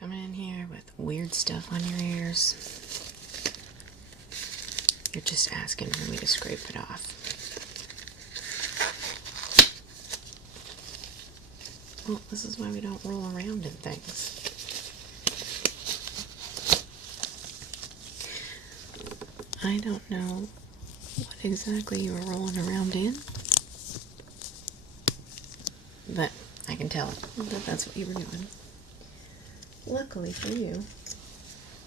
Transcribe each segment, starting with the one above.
Coming in here with weird stuff on your ears. You're just asking for me to scrape it off. Well, this is why we don't roll around in things. I don't know what exactly you were rolling around in, but I can tell that that's what you were doing. Luckily for you,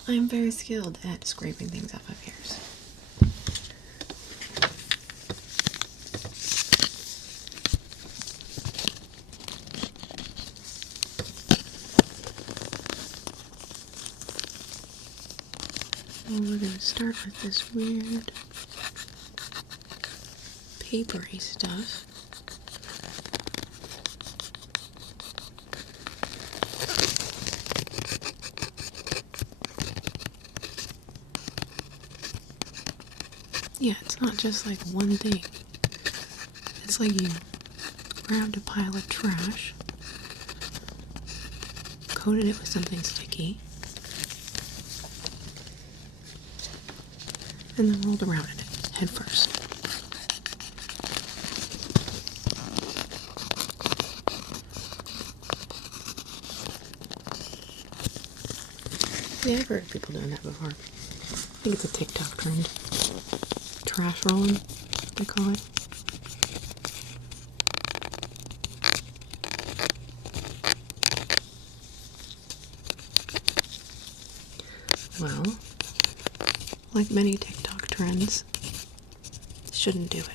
I am very skilled at scraping things off of ears. So we're going to start with this weird papery stuff. Yeah, it's not just like one thing. It's like you grabbed a pile of trash, coated it with something sticky, and then rolled around in it, head first. Yeah, I've heard of people doing that before. I think it's a TikTok trend. Trash rolling, they call it. Well, like many TikTok trends, shouldn't do it.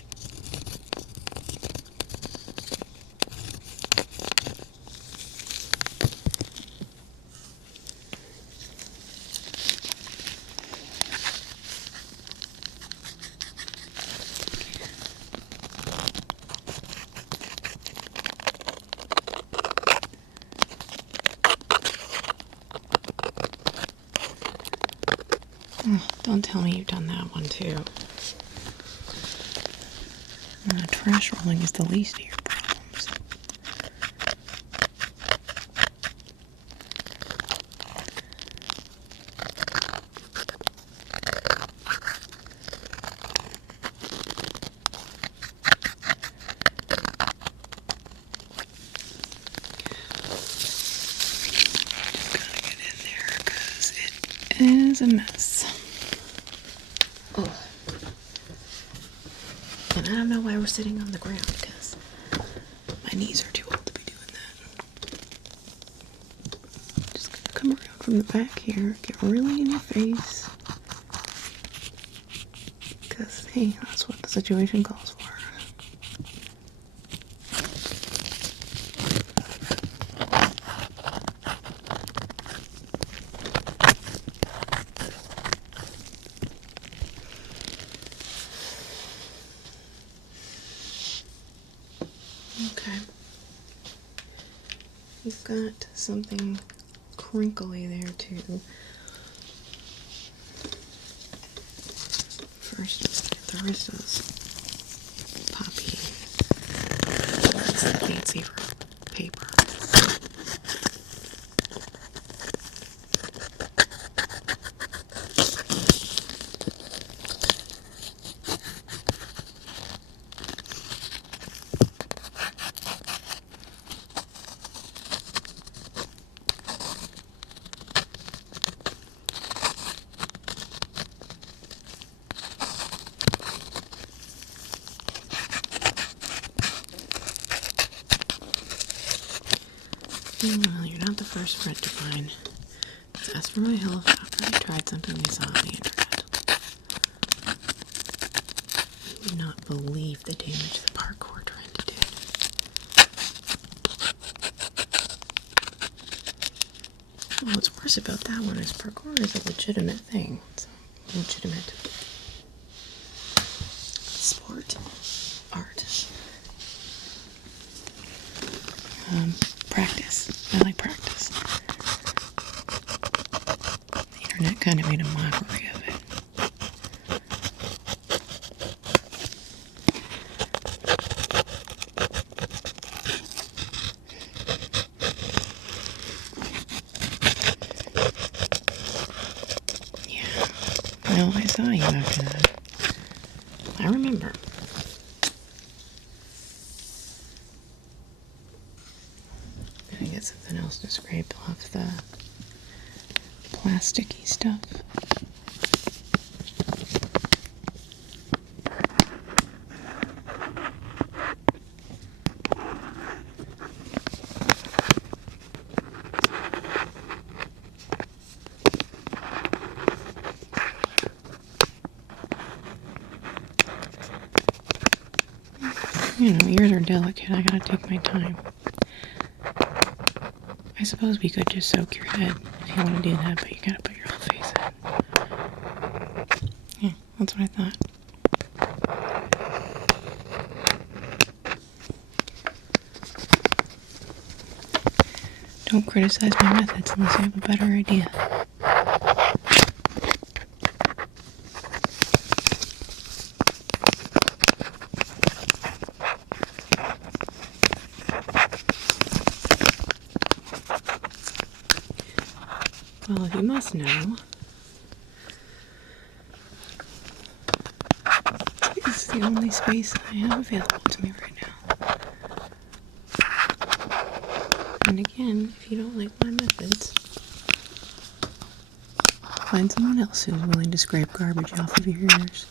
Don't tell me you've done that one too. Trash rolling is the least of your problems. Just gotta get in there because it is a mess. And I don't know why we're sitting on the ground, because my knees are too old to be doing that. Just gonna come around from the back here, get really in your face. Because, hey, that's what the situation calls for. Okay. You've got something crinkly there too. First, just get the rest of this poppy. That's fancy for paper. Well, you're not the first friend of mine. Let's ask for my helicopter. I tried something they saw on the internet. You would not believe the damage the parkour trend did. Well, what's worse about that one is parkour is a legitimate thing. It's a legitimate sport, art. Practice. I like practice. The internet kind of made a mockery of it. know, I saw you after that. I remember. Gotta get something else to scrape off the plasticky stuff. You know, ears are delicate. I gotta take my time. I suppose we could just soak your head if you want to do that, but you gotta put your whole face in. Yeah, that's what I thought. Don't criticize my methods unless you have a better idea. Well, if you must know, this is the only space I have available to me right now. And again, if you don't like my methods, find someone else who's willing to scrape garbage off of your ears.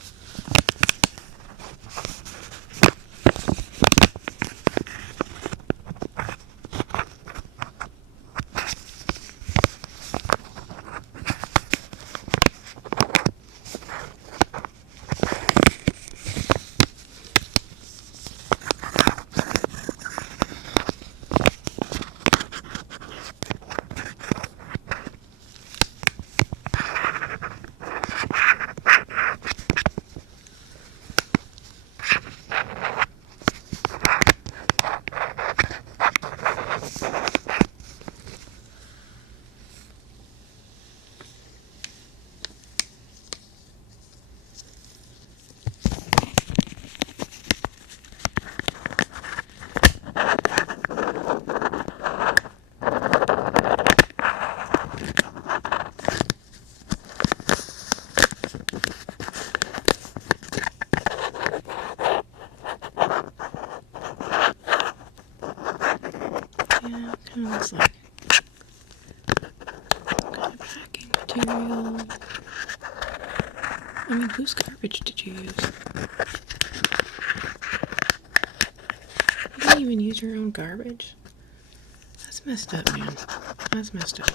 Yeah, kind of looks like kind of packing material. I mean, whose garbage did you use? You didn't even use your own garbage? That's messed up, man. That's messed up.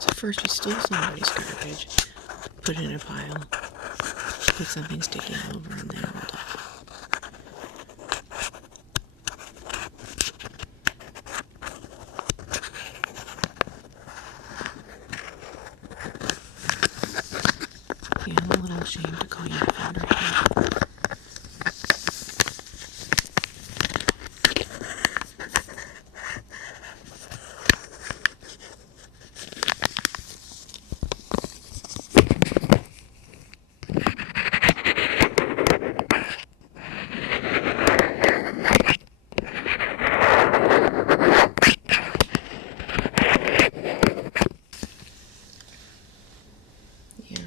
So first you stole somebody's garbage, put it in a pile, put something sticky over, and then rolled off. Yeah, I'm a little ashamed to call you a founder here. Yeah.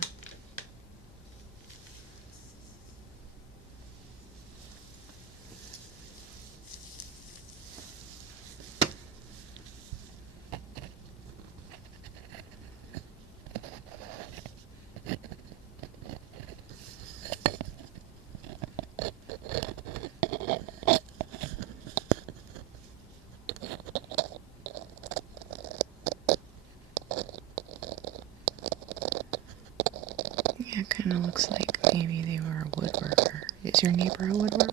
Yeah, it kind of looks like maybe they were a woodworker. Is your neighbor a woodworker?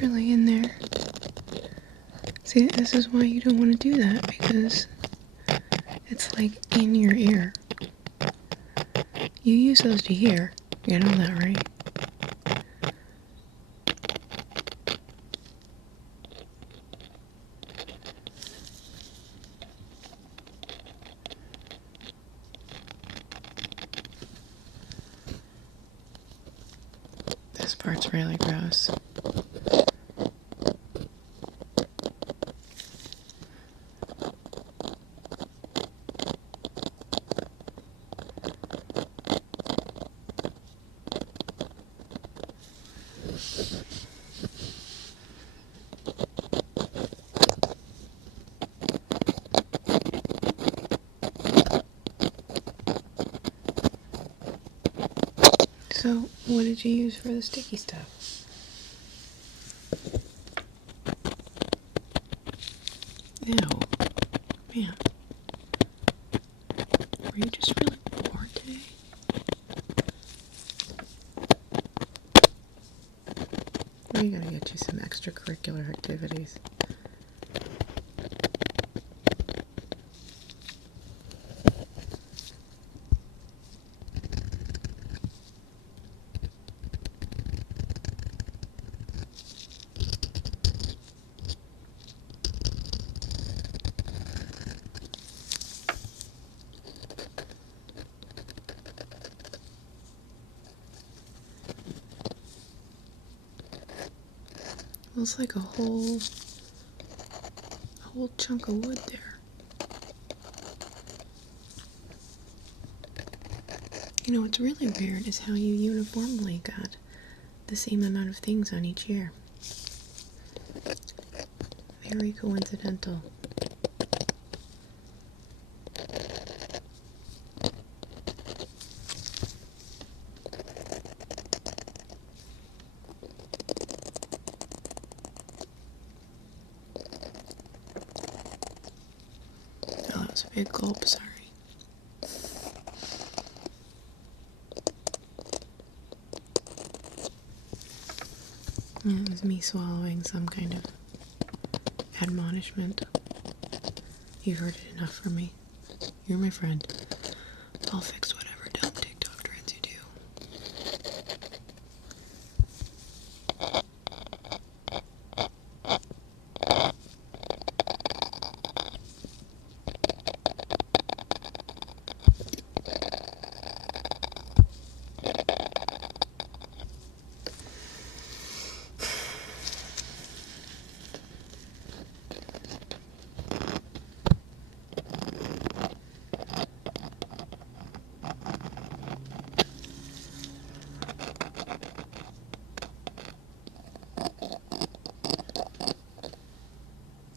really in there. See, this is why you don't want to do that, because it's like in your ear. You use those to hear. You know that, right? This part's really gross. So, what did you use for the sticky stuff? Ew. Man. Were you just really bored today? We gotta get you some extracurricular activities. Looks like a whole chunk of wood there. You know, what's really weird is how you uniformly got the same amount of things on each ear. Very coincidental. Oh, that was a big gulp, sorry. It was me swallowing some kind of admonishment. You've heard it enough from me. You're my friend. I'll fix whatever dumb TikTok trends you do.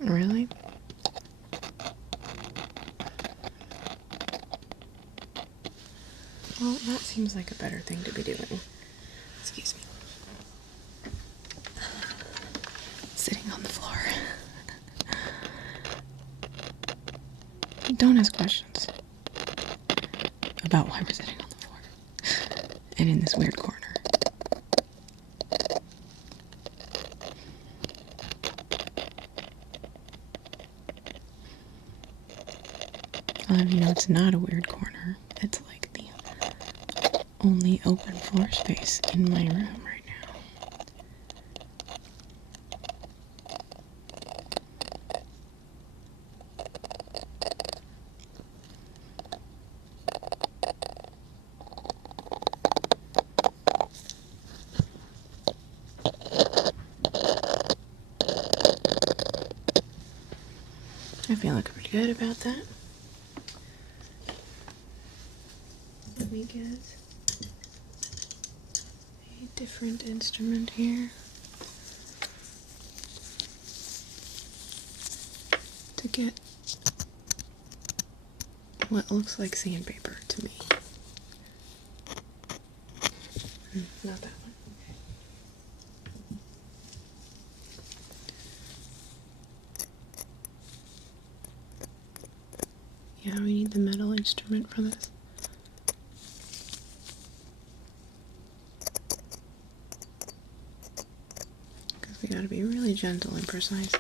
Really? Well, that seems like a better thing to be doing. Excuse me. Sitting on the floor. Don't ask questions about why we're sitting on the floor and in this weird corner. You know, it's not a weird corner. It's like the only open floor space in my room right now. I feel like pretty good about that. Let me get a different instrument here to get what looks like sandpaper to me. Not that one. Yeah, we need the metal instrument for this. Because We gotta be really gentle and precise.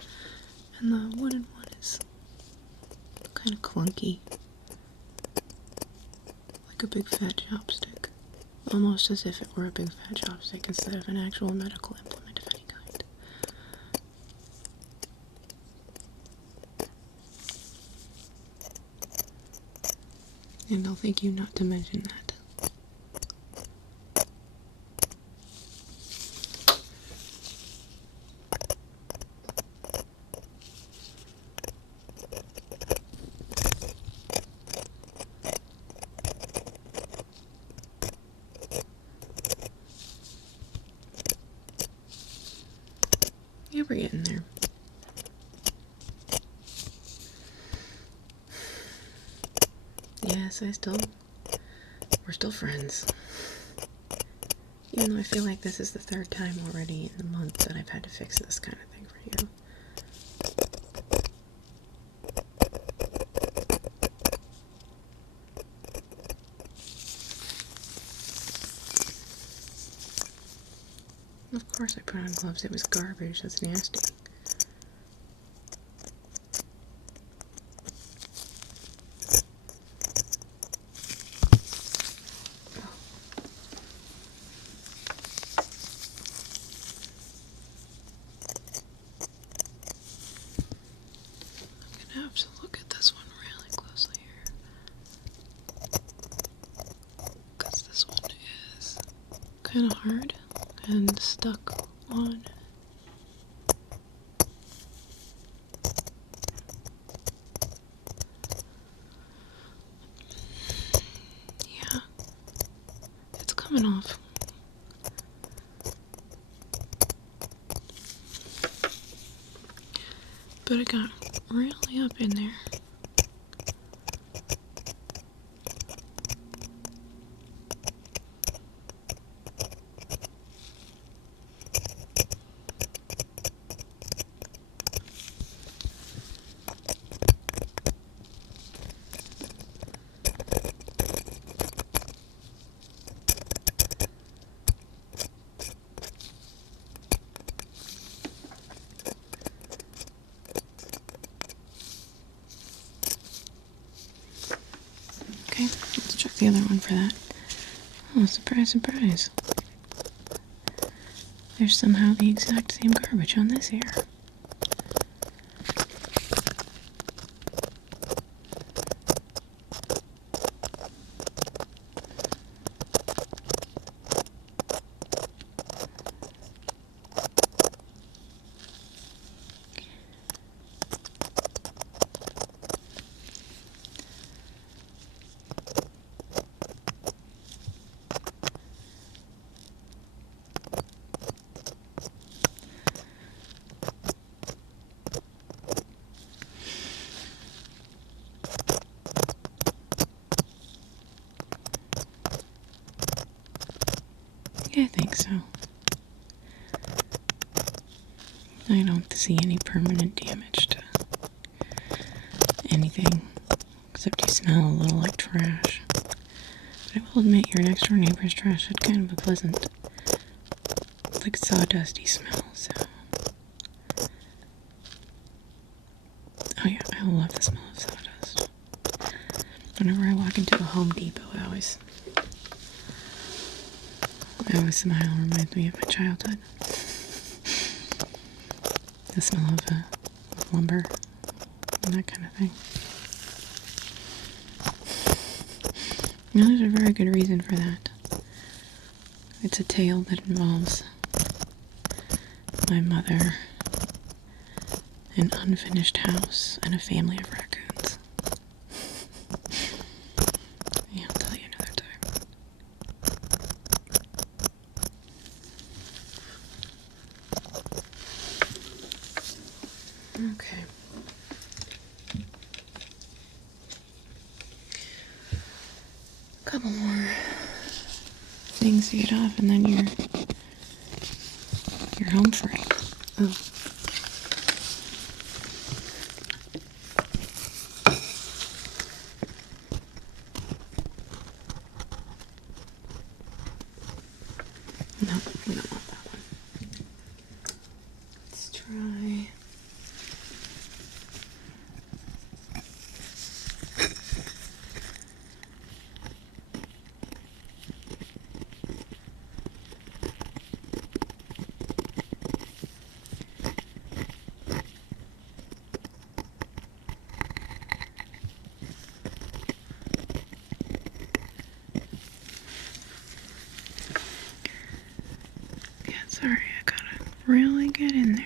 And the wooden one is kind of clunky. Like a big fat chopstick. Almost as if it were a big fat chopstick instead of an actual medical implement of any kind. And I'll thank you not to mention that. Yeah, we're getting there. Yes, we're still friends. Even though I feel like this is the third time already in the month that I've had to fix this kind of thing for you. Of course I put on gloves. It was garbage. That's nasty. I'm gonna have to look at this one really closely here. Because this one is kind of hard and stuck on. Yeah, it's coming off. But it got really up in there. Okay, let's check the other one for that. Oh, surprise, surprise. There's somehow the exact same garbage on this here. Yeah, I think so. I don't see any permanent damage to anything, except you smell a little like trash. But I will admit your next door neighbor's trash had kind of a pleasant, like sawdusty smell, so. Oh yeah, I love the smell of sawdust. Whenever I walk into a Home Depot, I always smile. It reminds me of my childhood. The smell of lumber and that kind of thing. Now, there's a very good reason for that. It's a tale that involves my mother, an unfinished house, and a family of raccoons. Yeah, I'll tell you another time. Okay. Couple more things to get off, and then you're home free. Oh. No, we don't want that one. Sorry, I gotta really get in there.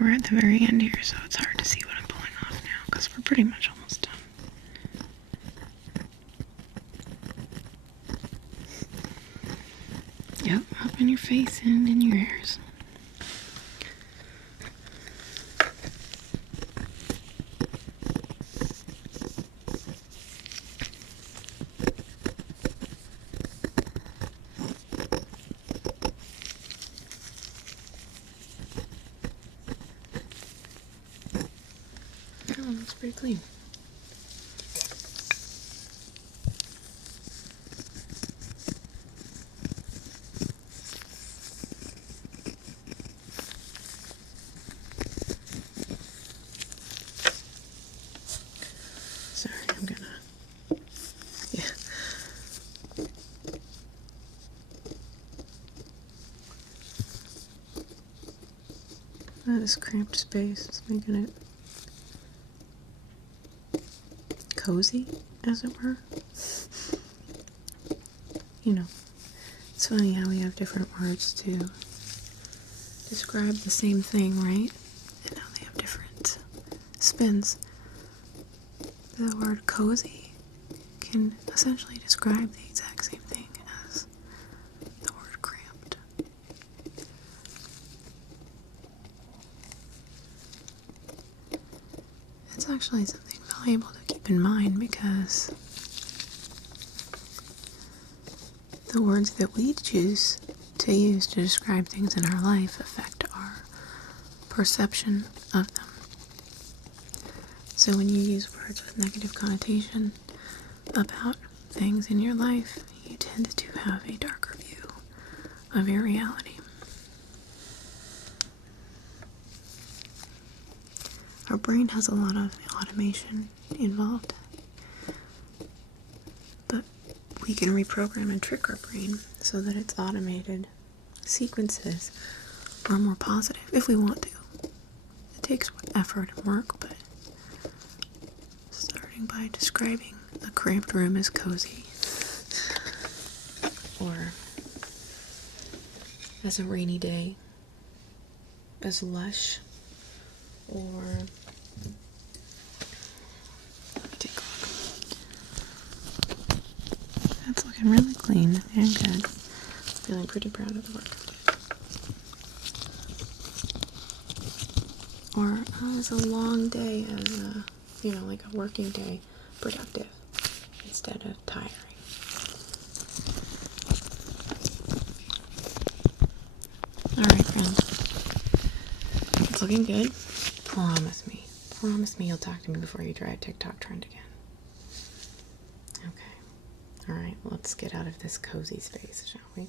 We're at the very end here, so it's hard to see what I'm pulling off now, because we're pretty much almost done. Yep, up in your face and in your ears. Oh, that's pretty clean. Sorry, I'm gonna... Yeah. This cramped space is making it cozy, as it were. You know, it's funny how we have different words to describe the same thing, right? And how they have different spins. The word cozy can essentially describe the exact same thing as the word cramped. It's actually something valuable to keep in mind because the words that we choose to use to describe things in our life affect our perception of them. So when you use words with negative connotation about things in your life, you tend to have a darker view of your reality. Our brain has a lot of automation involved, but we can reprogram and trick our brain so that its automated sequences are more positive if we want to. It takes effort and work, but starting by describing a cramped room as cozy, or as a rainy day, as lush, or let me take a look. That's looking really clean and good. Feeling pretty proud of the work I did. Or as a long day, as a, like a working day, productive instead of tiring. Alright, friend. It's looking good. Promise me. Promise me you'll talk to me before you try a TikTok trend again. Okay. Alright, let's get out of this cozy space, shall we?